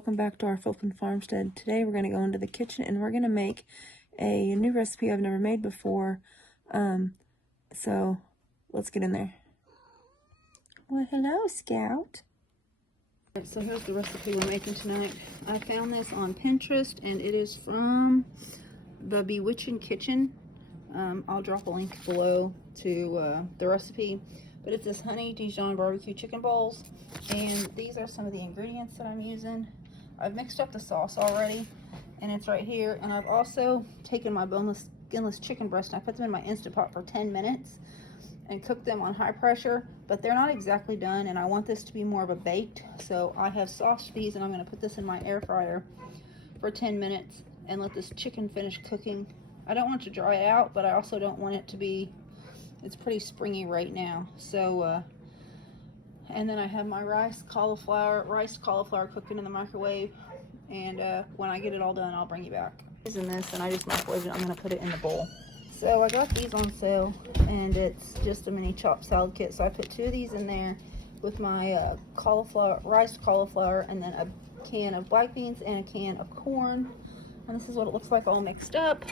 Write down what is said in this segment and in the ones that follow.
welcome back to our Philippine farmstead. Today we're going to go into the kitchen and we're going to make a new recipe I've never made before. So let's get in there. Well, hello, Scout. So here's the recipe we're making tonight. I found this on Pinterest and it is from the Bewitching Kitchen. I'll drop a link below to the recipe. But it's this honey Dijon barbecue chicken bowls, and these are some of the ingredients that I'm using. I've mixed up the sauce already, and it's right here. And I've also taken my boneless, skinless chicken breast and I put them in my Instant Pot for 10 minutes and cooked them on high pressure, but they're not exactly done, and I want this to be more of a baked. So I have sauced these, and I'm going to put this in my air fryer for 10 minutes and let this chicken finish cooking. I don't want it to dry out, but I also don't want it to be, it's pretty springy right now. So and then I have my riced cauliflower cooking in the microwave, and when I get it all done, I'll bring you back. Using this, and I just microwaved it. I'm going to put it in the bowl. So I got these on sale, and it's just a mini chopped salad kit. So I put 2 of these in there with my riced cauliflower, and then a can of black beans and a can of corn. And this is what it looks like all mixed up.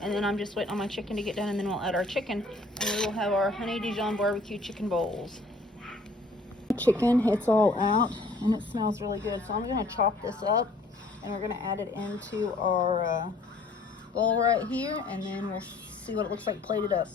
And then I'm just waiting on my chicken to get done, and then we'll add our chicken, and we will have our honey Dijon barbecue chicken bowls. Chicken, it's all out, and it smells really good. So I'm going to chop this up, and we're going to add it into our bowl right here, and then we'll see what it looks like plated up.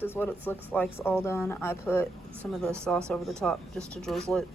This is what it looks like. It's all done. I put some of the sauce over the top just to drizzle it.